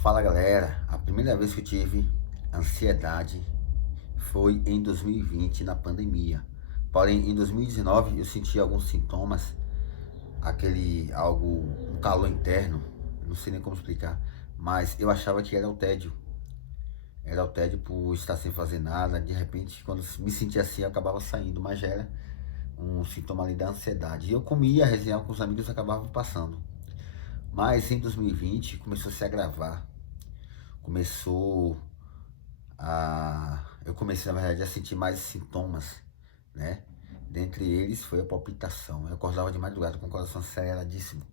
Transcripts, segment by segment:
Fala galera, a primeira vez que eu tive ansiedade foi em 2020 na pandemia. Porém, em 2019 eu senti alguns sintomas, um calor interno, não sei nem como explicar, mas eu achava que era o tédio. Era o tédio por estar sem fazer nada. De repente, quando me sentia assim, eu acabava saindo, mas já era um sintoma ali da ansiedade. E eu comia, resenhava com os amigos e acabava passando. Mas em 2020 começou a se agravar. Começou eu comecei, na verdade, a sentir mais sintomas, né? Dentre eles foi a palpitação. Eu acordava de madrugada com o coração aceleradíssimo.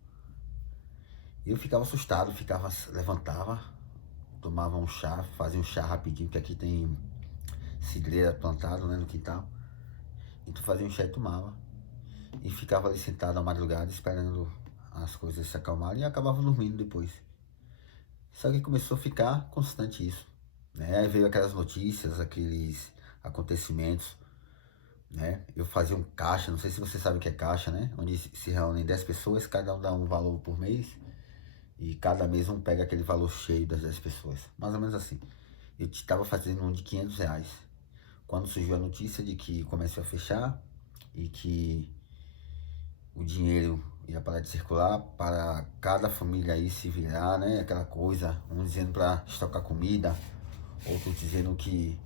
Eu ficava assustado, levantava, tomava um chá, fazia um chá rapidinho, porque aqui tem cidreira plantado, né, no quintal. Então fazia um chá e tomava. E ficava ali sentado à madrugada esperando as coisas se acalmarem e acabava dormindo depois. Só que começou a ficar constante isso, né? Aí veio aquelas notícias, aqueles acontecimentos, né? Eu fazia um caixa, não sei se você sabe o que é caixa, né? Onde se reúnem 10 pessoas, cada um dá um valor por mês e cada mês um pega aquele valor cheio das 10 pessoas. Mais ou menos assim. Eu estava fazendo um de R$ 500. Quando surgiu a notícia de que o comércio ia fechar e que o dinheiro ia parar de circular para cada família aí se virar, né? Aquela coisa, uns dizendo para estocar comida, outros dizendo que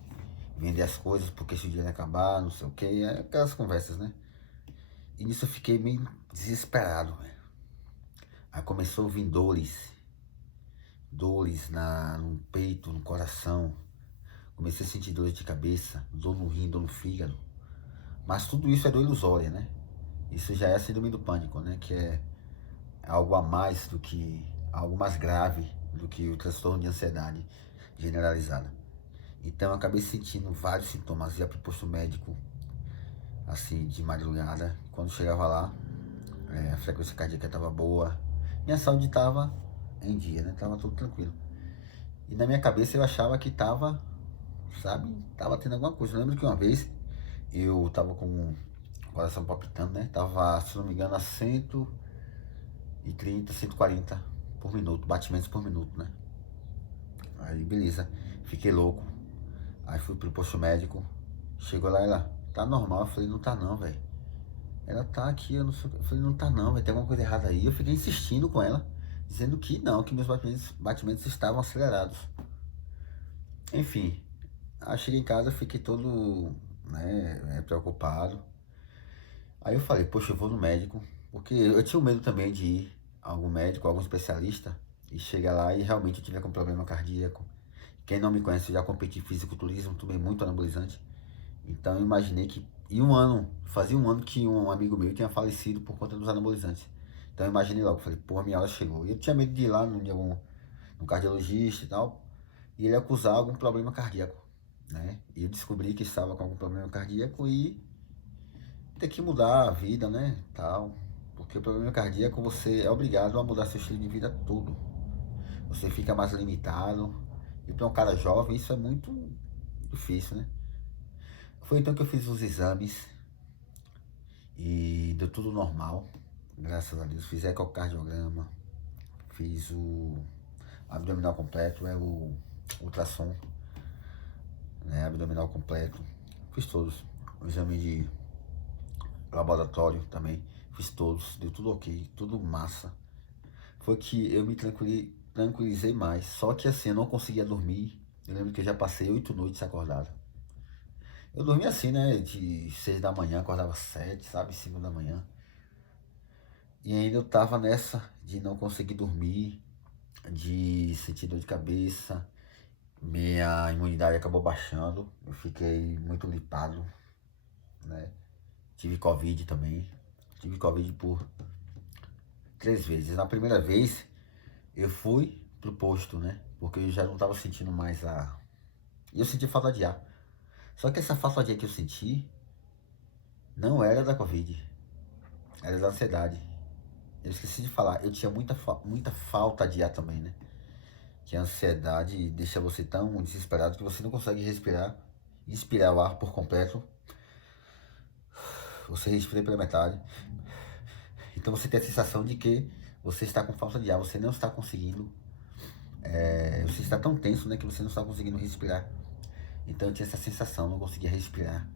vender as coisas porque esse dinheiro ia acabar, não sei o que, aquelas conversas, né? E nisso eu fiquei meio desesperado, velho. Aí começou a vir dores no peito, no coração. Comecei a sentir dor de cabeça, dor no rim, dor no fígado. Mas tudo isso é dor ilusória, né? Isso já é a síndrome do pânico, né? Que é algo a mais do que, algo mais grave do que o transtorno de ansiedade generalizada. Então eu acabei sentindo vários sintomas, ia pro posto médico, assim, de madrugada. Quando chegava lá, a frequência cardíaca estava boa, minha saúde estava em dia, né? Tava tudo tranquilo. E na minha cabeça eu achava que tava, sabe, tava tendo alguma coisa. Eu lembro que uma vez eu tava com o coração palpitando, né? Tava, se não me engano, a 130, 140 por minuto, batimentos por minuto, né? Aí beleza, fiquei louco. Aí fui pro posto médico, chegou lá, ela, tá normal. Eu falei, não tá não, velho. Ela tá aqui, eu não sei. Eu falei, não tá não, vai ter alguma coisa errada aí. Eu fiquei insistindo com ela, dizendo que não, que meus batimentos estavam acelerados. Enfim, aí cheguei em casa, fiquei todo, né, preocupado. Aí eu falei, poxa, eu vou no médico, porque eu tinha medo também de ir a algum médico, a algum especialista, e chegar lá e realmente eu tiver com problema cardíaco. Quem não me conhece, eu já competi em fisiculturismo, tomei muito anabolizante. Então eu imaginei que fazia um ano que um amigo meu tinha falecido por conta dos anabolizantes. Então eu imaginei logo, falei, porra, minha hora chegou. E eu tinha medo de ir lá no cardiologista e tal, e ele acusar algum problema cardíaco, né? E eu descobri que estava com algum problema cardíaco e ter que mudar a vida, né? Tal. Porque o problema cardíaco você é obrigado a mudar seu estilo de vida todo. Você fica mais limitado. E para um cara jovem isso é muito difícil, né? Foi então que eu fiz os exames e deu tudo normal, graças a Deus. Fiz ecocardiograma, fiz o abdominal completo, o ultrassom, né, abdominal completo. Fiz todos. O exame de laboratório também, fiz todos, deu tudo ok, tudo massa. Foi que eu me tranquilizei mais, só que assim, eu não conseguia dormir. Eu lembro que eu já passei 8 noites acordado. Eu dormia assim, né, de 6 da manhã, acordava 7, sabe, 5 da manhã. E ainda eu tava nessa de não conseguir dormir, de sentir dor de cabeça. Minha imunidade acabou baixando, eu fiquei muito gripado, né? Tive Covid também. Tive Covid por 3 vezes. Na primeira vez eu fui pro posto, né? Porque eu já não tava sentindo mais a. E eu senti falta de ar. Só que essa falta de ar que eu senti não era da Covid, era da ansiedade. Eu esqueci de falar, eu tinha muita falta de ar também, né? Que a ansiedade deixa você tão desesperado que você não consegue respirar, inspirar o ar por completo. Você respira pela metade. Então você tem a sensação de que você está com falta de ar, você não está conseguindo você está tão tenso, né, que você não está conseguindo respirar. Então eu tinha essa sensação, não conseguia respirar.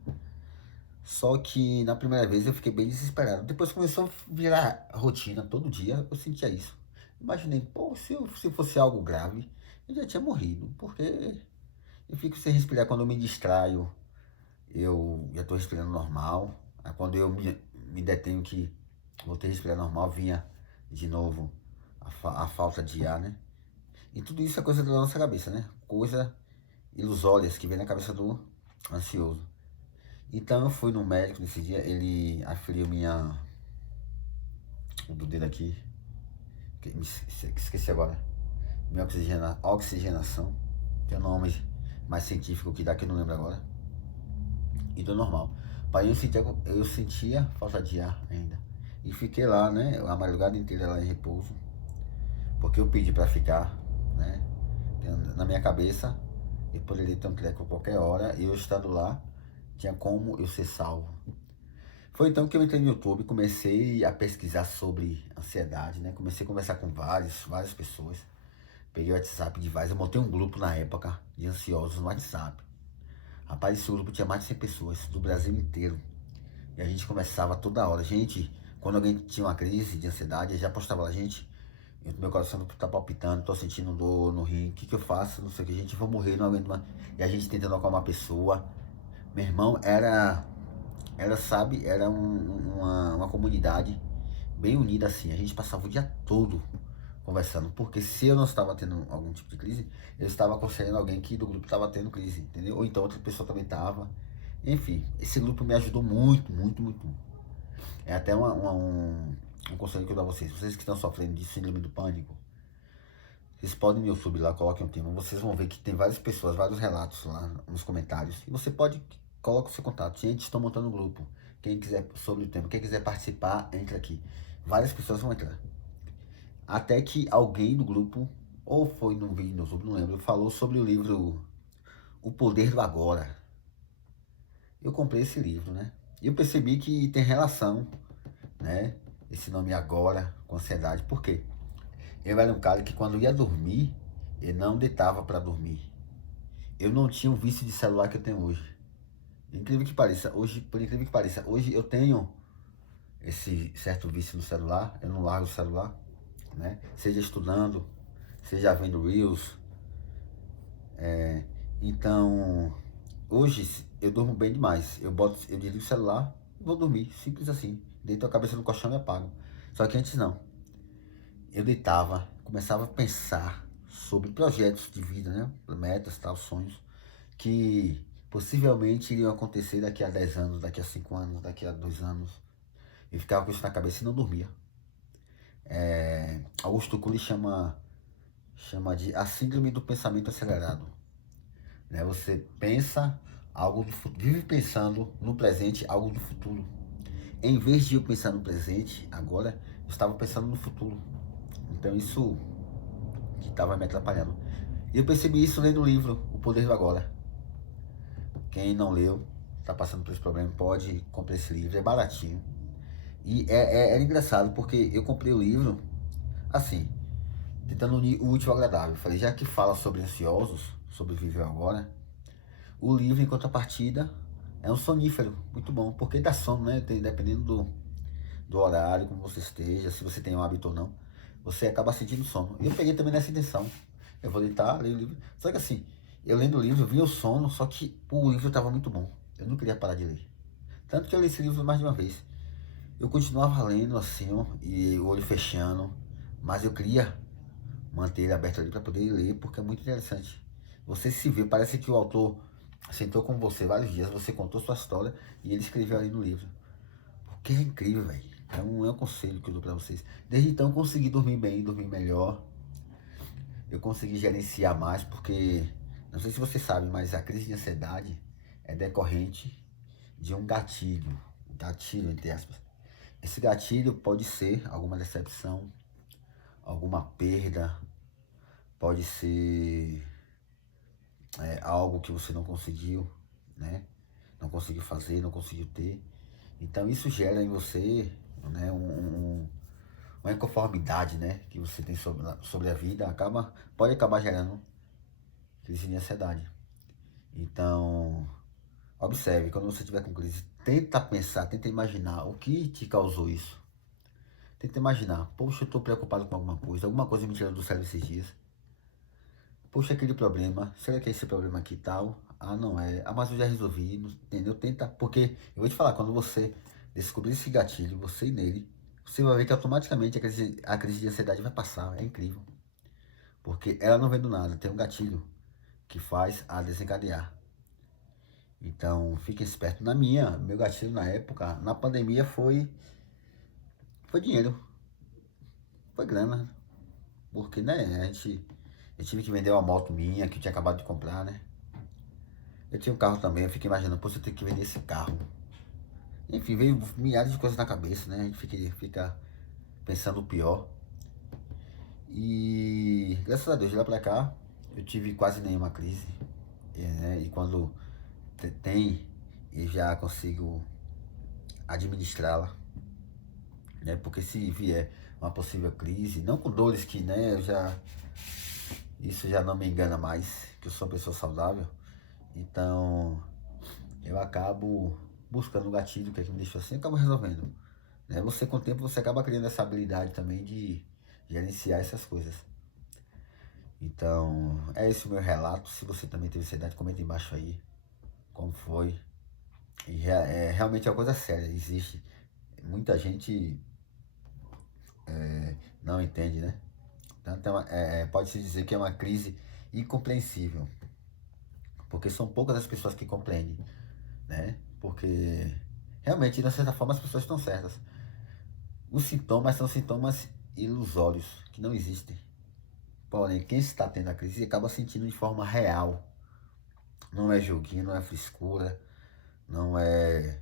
Só que na primeira vez eu fiquei bem desesperado. Depois começou a virar rotina, todo dia eu sentia isso. Imaginei, pô, se fosse algo grave, eu já tinha morrido. Porque eu fico sem respirar quando eu me distraio, eu já estou respirando normal. Aí quando eu me detenho que voltei a respirar normal, vinha de novo a falta de ar, né? E tudo isso é coisa da nossa cabeça, né? Coisa ilusórias que vem na cabeça do ansioso. Então eu fui no médico nesse dia, ele aferiu o do dedo aqui, esqueci agora, minha oxigenação, tem um nome mais científico que dá que eu não lembro agora, e deu normal. Aí eu sentia falta de ar ainda, e fiquei lá, né, a madrugada inteira lá em repouso, porque eu pedi pra ficar, né, na minha cabeça, eu poderia ter um treco a qualquer hora, e eu estando lá, tinha como eu ser salvo. Foi então que eu entrei no YouTube e comecei a pesquisar sobre ansiedade, né? Comecei a conversar com várias pessoas. Peguei o WhatsApp de várias, eu montei um grupo na época de ansiosos no WhatsApp. Rapaz, esse grupo tinha mais de 100 pessoas do Brasil inteiro. E a gente conversava toda hora. Gente, quando alguém tinha uma crise de ansiedade, eu já postava lá, gente, meu coração tá palpitando, tô sentindo dor no rim, o que que eu faço? Não sei o que, gente, vou morrer, não aguento mais. E a gente tentando acalmar a pessoa. Meu irmão, sabe, era uma comunidade bem unida assim. A gente passava o dia todo conversando, porque se eu não estava tendo algum tipo de crise, eu estava aconselhando alguém que do grupo estava tendo crise, entendeu? Ou então outra pessoa também estava. Enfim, esse grupo me ajudou muito, muito, muito. É até um conselho que eu dou a vocês. Vocês que estão sofrendo de síndrome do pânico, vocês podem no YouTube lá, coloquem um tema, vocês vão ver que tem várias pessoas, vários relatos lá nos comentários. E você pode, coloca o seu contato. Gente, estou montando um grupo. Quem quiser sobre o tema, quem quiser participar, entra aqui. Várias pessoas vão entrar. Até que alguém do grupo, ou foi num vídeo no YouTube, não lembro, falou sobre o livro O Poder do Agora. Eu comprei esse livro, né? E eu percebi que tem relação, né? Esse nome Agora com ansiedade. Por quê? Eu era um cara que quando ia dormir, eu não deitava para dormir. Eu não tinha o vício de celular que eu tenho hoje. Incrível que pareça, por incrível que pareça, hoje eu tenho esse certo vício no celular, eu não largo o celular, né? Seja estudando, seja vendo Reels. Então, hoje eu durmo bem demais. Eu desligo o celular e vou dormir, simples assim. Deito a cabeça no colchão e apago. Só que antes não. Eu deitava, começava a pensar sobre projetos de vida, né? Metas, tal, sonhos, que possivelmente iriam acontecer daqui a 10 anos, daqui a 5 anos, daqui a 2 anos. Eu ficava com isso na cabeça e não dormia. Augusto Cury chama de a síndrome do pensamento acelerado. Né? Você pensa algo do futuro, vive pensando no presente algo do futuro. Em vez de eu pensar no presente, agora, eu estava pensando no futuro. Então isso que estava me atrapalhando. E eu percebi isso lendo o livro O Poder do Agora. Quem não leu, está passando por esse problema, pode comprar esse livro, é baratinho. E é engraçado, porque eu comprei o livro, assim, tentando unir o útil ao agradável. Falei, já que fala sobre ansiosos, sobre viver agora, o livro, em contrapartida, é um sonífero, muito bom, porque dá sono, né? Dependendo do horário, como você esteja, se você tem um hábito ou não, você acaba sentindo sono. E eu peguei também nessa intenção. Eu vou deitar, ler o livro. Só que assim, eu lendo o livro, eu vi o sono, só que o livro estava muito bom. Eu não queria parar de ler. Tanto que eu li esse livro mais de uma vez. Eu continuava lendo assim, ó, e o olho fechando, mas eu queria manter ele aberto ali para poder ler, porque é muito interessante. Você se vê, parece que o autor sentou com você vários dias, você contou sua história e ele escreveu ali no livro. Porque é incrível, velho. É um conselho que eu dou pra vocês. Desde então eu consegui dormir bem, dormir melhor. Eu consegui gerenciar mais, porque não sei se você sabe, mas a crise de ansiedade é decorrente de um gatilho. Gatilho, entre aspas. Esse gatilho pode ser alguma decepção, alguma perda, pode ser algo que você não conseguiu, né? Não conseguiu fazer, não conseguiu ter. Então isso gera em você, né, uma inconformidade, né, que você tem sobre a vida, pode acabar gerando crise de ansiedade. Então, observe, quando você estiver com crise, tenta pensar, tenta imaginar o que te causou isso. Tenta imaginar, poxa, eu estou preocupado com alguma coisa me tirou do sério esses dias. Poxa, aquele problema, será que é esse problema aqui e tal? Ah, não é. Ah, mas eu já resolvi, entendeu? Tenta, porque eu vou te falar, quando você descobrir esse gatilho, você ir nele, você vai ver que automaticamente a crise de ansiedade vai passar. É incrível. Porque ela não vem do nada, tem um gatilho que faz a desencadear. Então, fique esperto. Meu gatilho na época, na pandemia foi dinheiro, foi grana. Porque, né, eu tive que vender uma moto minha que eu tinha acabado de comprar, né? Eu tinha um carro também, eu fiquei imaginando, pô, eu tenho que vender esse carro. Enfim, veio milhares de coisas na cabeça, né? A gente fica pensando o pior. E graças a Deus, de lá pra cá, eu tive quase nenhuma crise. Né? E quando tem, eu já consigo administrá-la. Né? Porque se vier uma possível crise, não com dores que, né, isso já não me engana mais, que eu sou uma pessoa saudável. Então, eu acabo buscando o gatilho que é que me deixou assim, e acabo resolvendo. Né? Você, com o tempo, você acaba criando essa habilidade também de gerenciar essas coisas. Então, é esse o meu relato. Se você também teve ansiedade, comenta embaixo aí como foi. E realmente é uma coisa séria, existe. Muita gente não entende, né? Tanto pode-se dizer que é uma crise incompreensível. Porque são poucas as pessoas que compreendem, né? Porque realmente, de certa forma, as pessoas estão certas. Os sintomas são sintomas ilusórios, que não existem. Porém, quem está tendo a crise acaba sentindo de forma real. Não é joguinho, não é frescura, não é,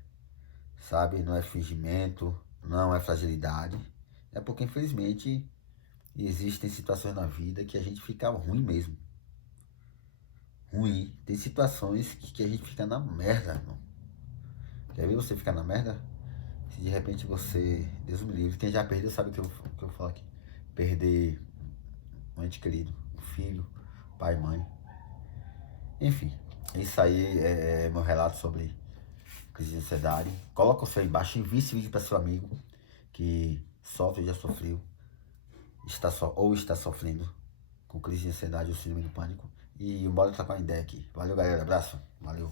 sabe, não é fingimento, não é fragilidade. É porque, infelizmente, existem situações na vida que a gente fica ruim mesmo. Ruim. Tem situações que a gente fica na merda, irmão. Quer ver você ficar na merda? Se de repente você, Deus me livre, quem já perdeu sabe o que eu falo aqui. Perder um ente querido, um filho, pai, mãe. Enfim, isso aí é meu relato sobre crise de ansiedade. Coloca o seu aí embaixo, envie esse vídeo para seu amigo que sofre, já sofreu, ou está sofrendo com crise de ansiedade ou síndrome do pânico. E bora trocar uma ideia aqui. Valeu, galera. Abraço. Valeu.